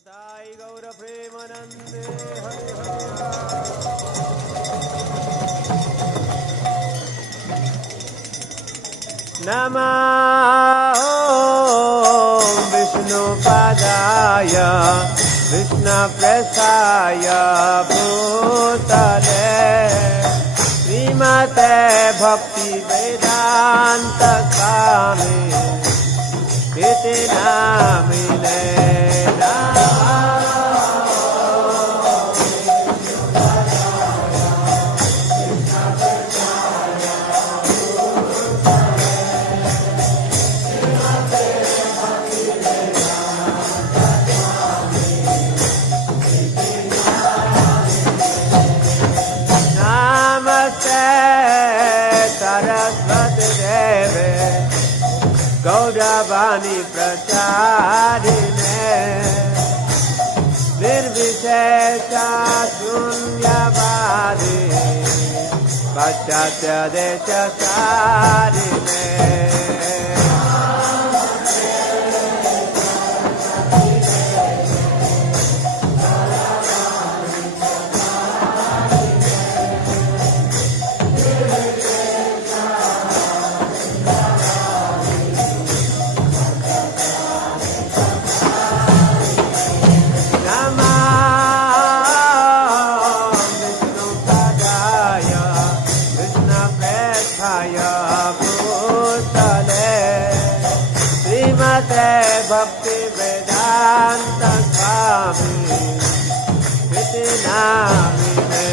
निताई गौर प्रेमानंदे हरे हरे नमः विष्णुपादाय कृष्णप्रेष्ठाय भूतले श्रीमते भक्तिवेदान्त स्वामी इति नामिने गौरवाणी प्रचारिणे निर्विशेष शून्यवादी पाश्चात्य देश सारिणे भक्ति वेदांत स्वामी इति नामिने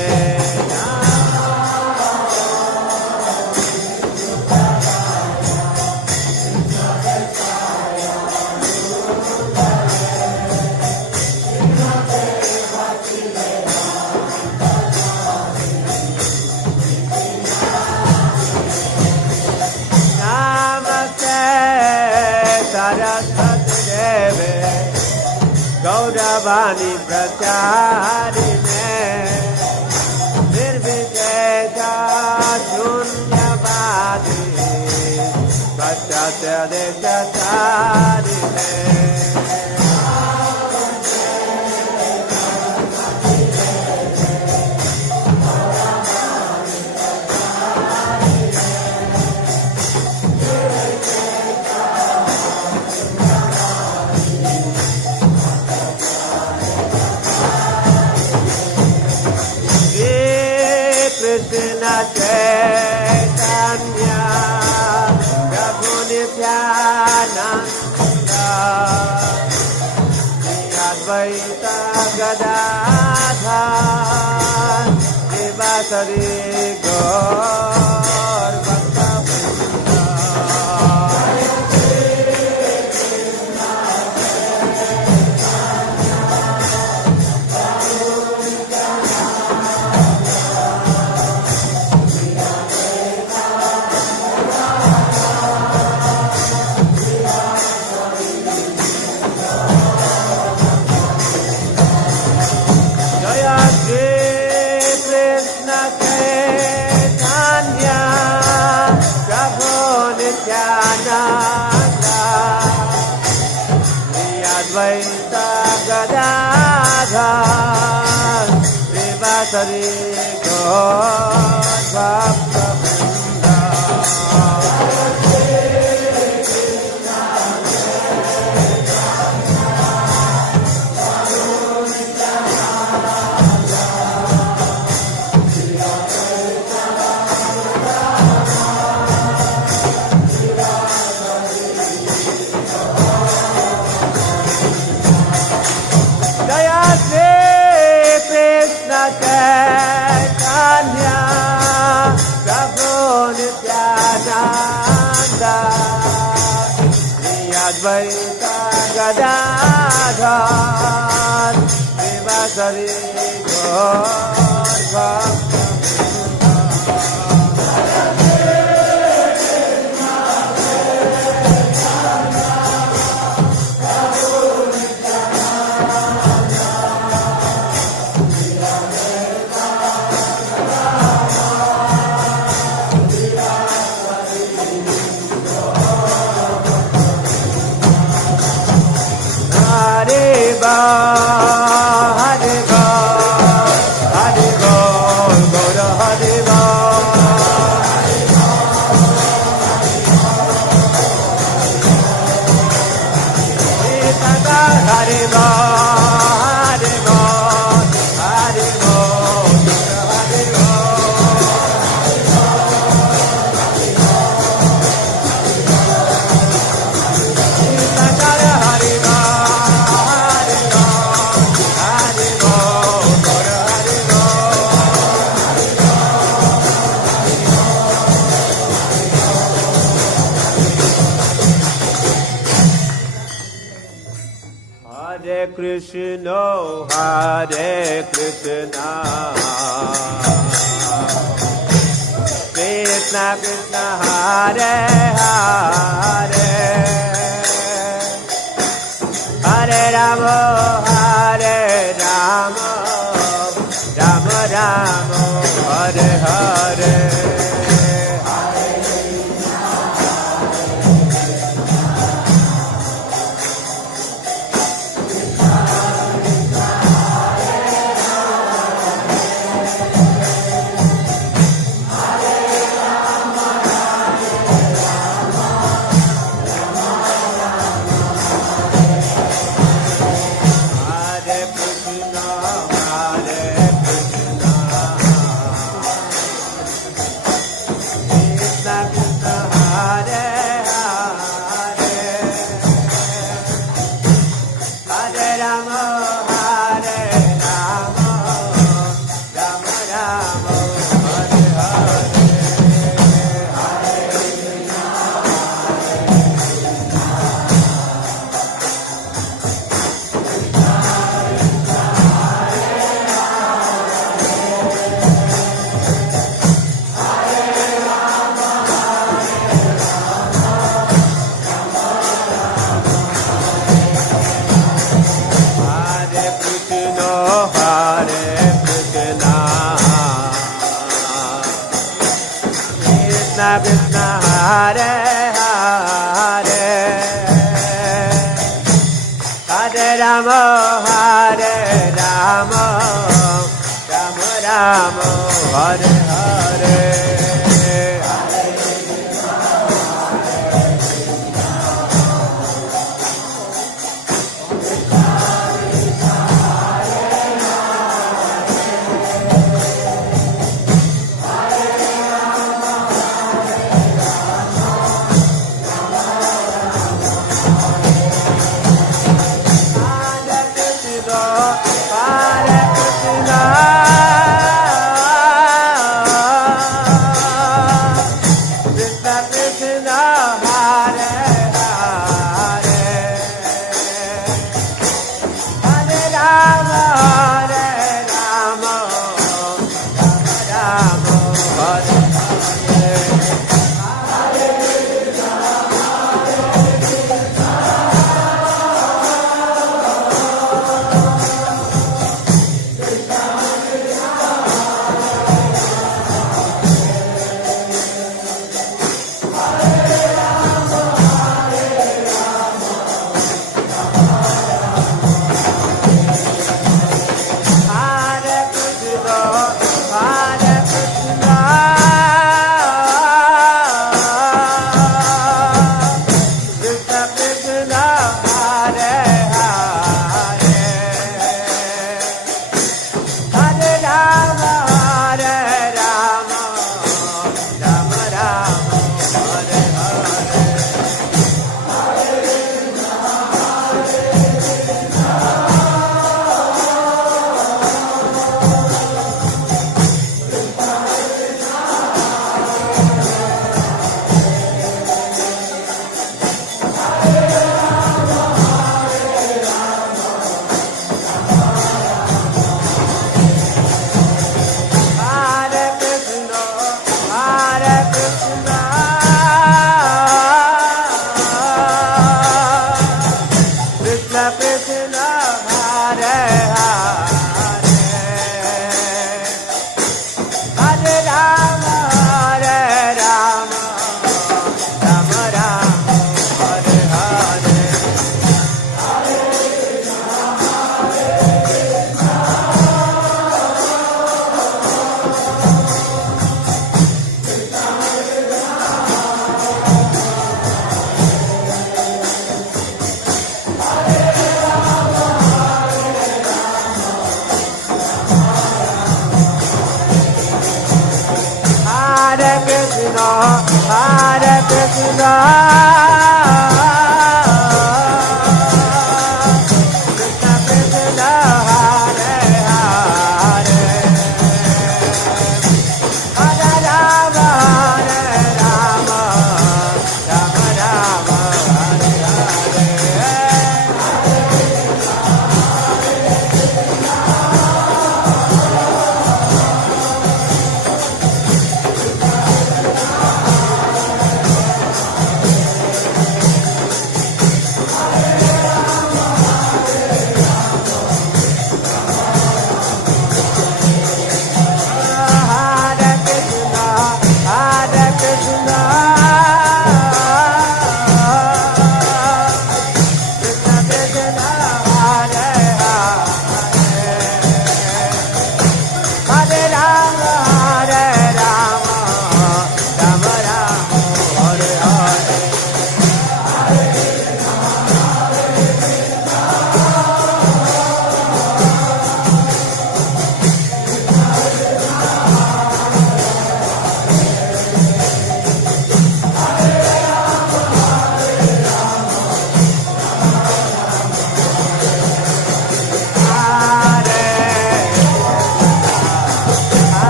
गौरवाणी प्रचारिणे निर्विशेष शून्यवादी पाश्चात्य देश सारिणे चैतन्य प्रभु नित्यानंद अद्वैत गदाधर शिवासरि गौर भक्तवृंद अद्वैत गदाधर श्रीवासरि गौर भक्तवृंद चैतन्य प्रभु नित्यानंद अद्वैत गदाधर शिवासरि गौर Bye. Hare Krishna, Hare Krishna, Krishna Krishna, Hare Hare, Hare Rama, Hare Rama, Rama Rama, Hare Hare. Krishna Hare Hare, Hare Rama, Hare Rama, Rama Rama, Hare Hare.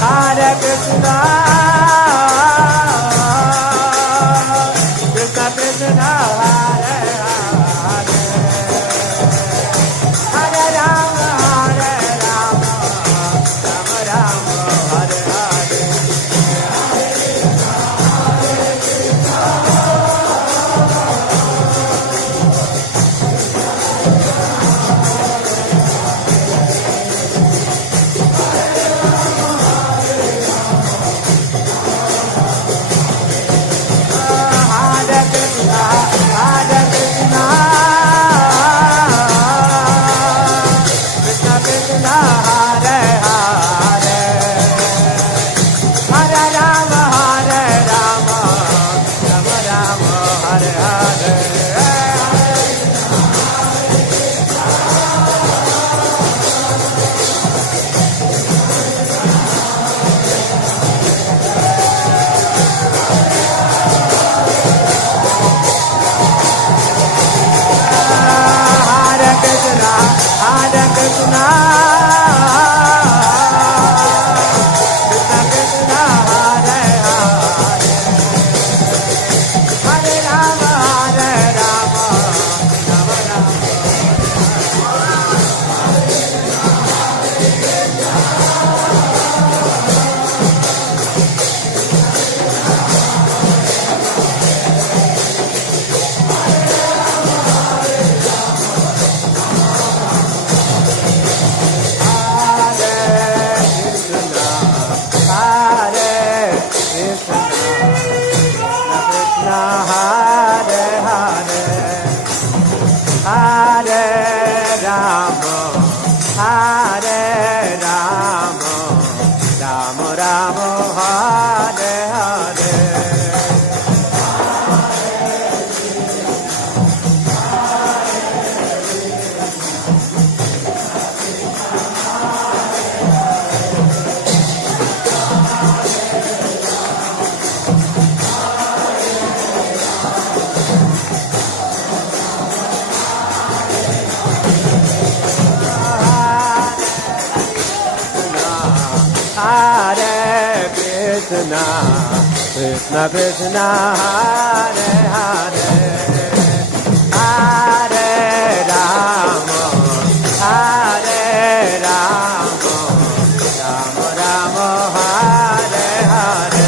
Hare Krishna, Krishna Krishna, Hare Hare, Hare Rama, Rama Rama, Hare Hare. Krishna, Krishna Krishna, Hare Hare, Hare Rama, Hare Rama, Rama Rama, Hare Hare.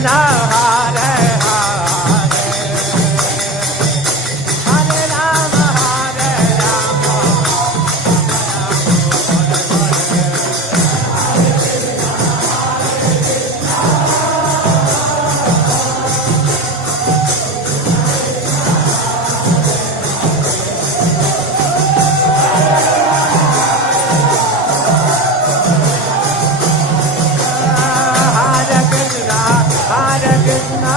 Krishna, Hare Hare, Hare Rama, Hare Rama, Hare Krishna, Hare Krishna,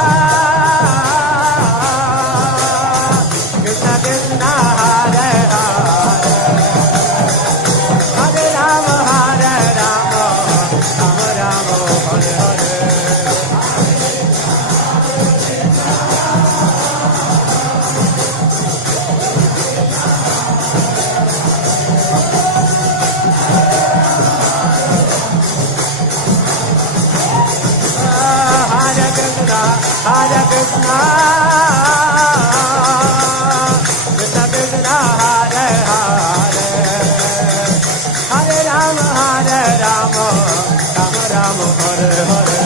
Krishna Krishna, Hare Hare, Hare Rama, Hare Rama, Rama Rama, Hare Hare. Hare Krishna, Hare Krishna, Krishna Krishna, Hare Hare, Hare Rama, Hare Rama, Rama Rama, Hare Hare.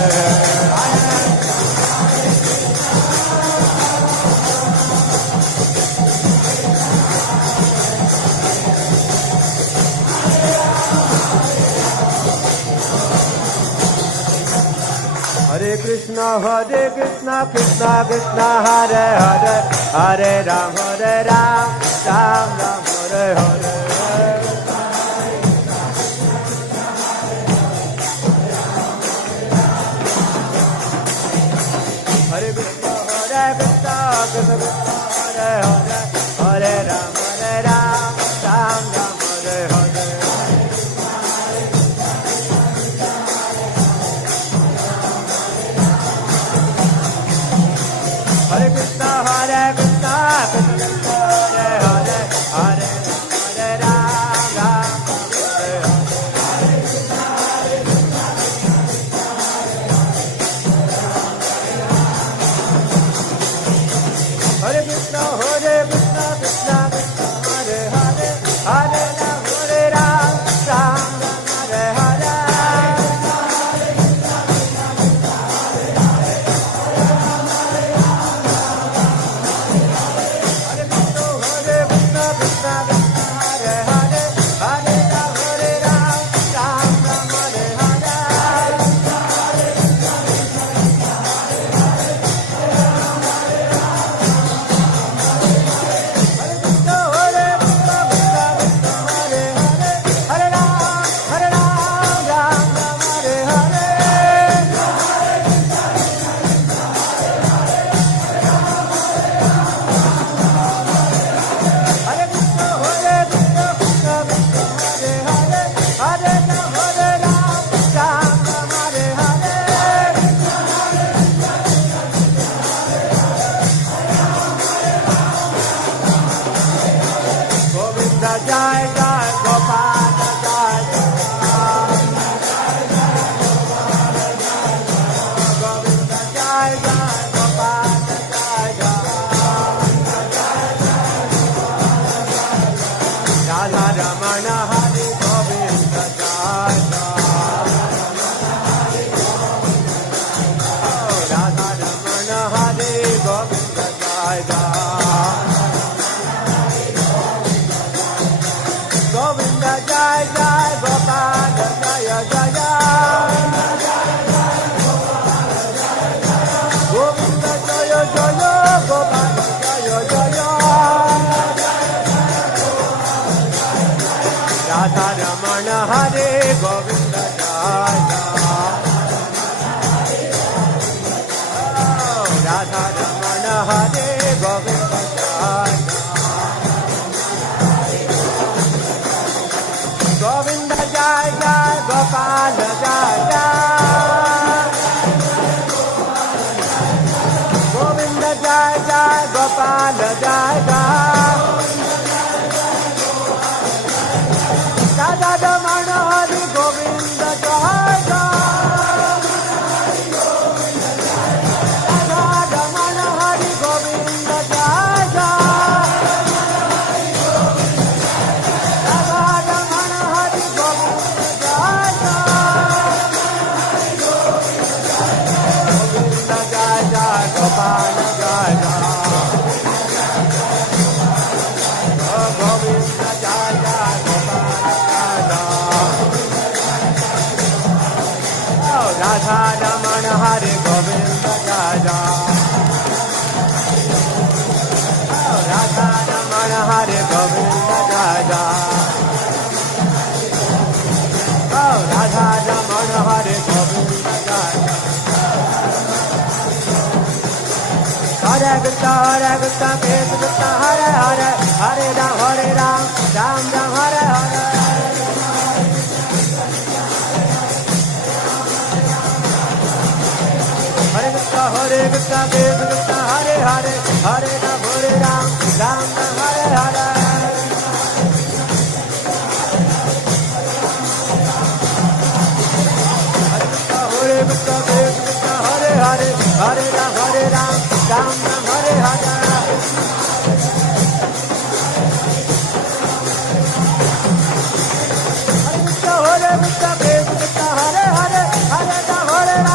Hare Krishna, Krishna Krishna, Hare Hare, Hare Ram, Ram Ram, Hare Hare. Hare Krishna, Krishna Krishna, Hare Hare, Hare Ram, Ram Ram, Hare Hare. Hare Krishna, Krishna Krishna, Hare Hare, Hare Ram, Ram Hare Hare. Hare Krishna, Krishna Krishna, Hare Hare, Hare Ram, Ram Hare Hare. Jai Jai Gopal Jai Govinda Jai Jai Gopal Jai Jai Radha Ramana Hari Govinda Jai Radha Ramana Hari Govinda Jai Govinda Jai Jai Gopal Jaya Jaya Govinda Jaya Jaya Gopal Jaya Jaya Radha Ramana Hare Govinda Jaya Radha Ramana Hare Govinda Jaya Govinda Jai Jai Gopal Jai Jai Govinda Jai Jai Gopal Jai Jai Radha Ramana Hari Govinda Jai Jai Radha Ramana Hari Govinda Jai Jai Radha Ramana Hari Govinda Jai Jai Radha Raman हरे गोविंद जय जय राधा रमण हरे गोविंद जय जय राधा रमण हरे गोविंद जय जय हरे Krishna Krishna Krishna Hare Hare Hare Ram Ram Ram Hare Hare Hare Krishna Krishna Hare Hare Hare Ram Ram Ram Hare Hare Hare Krishna Hare Hare Hare Ram Ram Hare Hare Hare Krishna Hare Hare Hare Ram Ram Hare Hare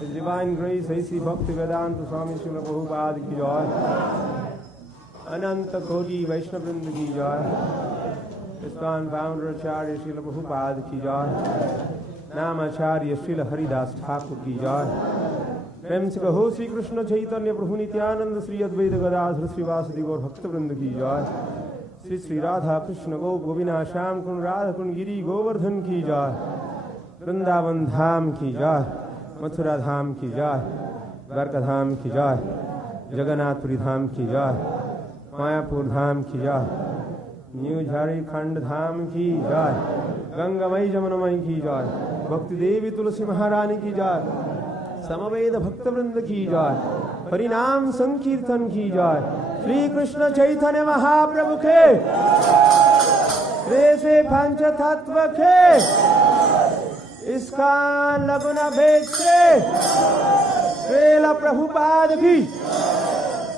His Divine Grace, A.C. Bhaktivedanta Swami Srila Prabhupada ki jai. Ananta Koti Vaishnavrinda ki jai. ISKCON founder Acharya Srila Prabhupada ki jai. Namacharya Srila Haridas Thakur ki jai. प्रेम से कहो श्री कृष्ण चैतन्य प्रभु नित्यानंद श्री अद्वैत गदाधर श्रीवासदि गौर भक्तवृंद की जय। श्री श्री राधा कृष्ण गोप गोविंद श्याम कुंड राधा कुंड गिरी गोवर्धन की जय, वृंदावन धाम की जय, मथुरा धाम की जय, द्वारका धाम की जय, जगन्नाथपुरी धाम की जय, मायापुर धाम की जय, न्यू झारखंड धाम की जय, गंगामयी जमुनामयी की जय, भक्ति देवी तुलसी महारानी की जय, समवेद भक्त वृंद की जय, हरिनाम संकीर्तन की जय, श्री कृष्ण चैतन्य महाप्रभु के से पंच तत्व के इसका लगना भेद से श्रील प्रभुपाद की,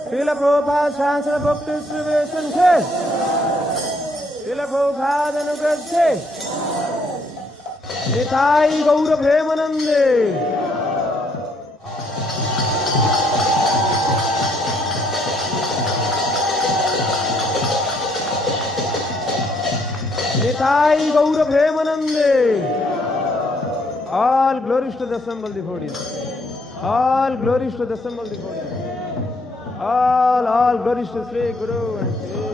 श्रील प्रभुपाद शास्त्र भक्ति श्रीवेशन से, श्रील प्रभुपाद अनुग्रह से, निताई गौर प्रेमानंदे। निताई गौर प्रेमानंदे। All glories to the assembled devotees. All glories to the assembled devotees. All glories to Sri Guru and Sri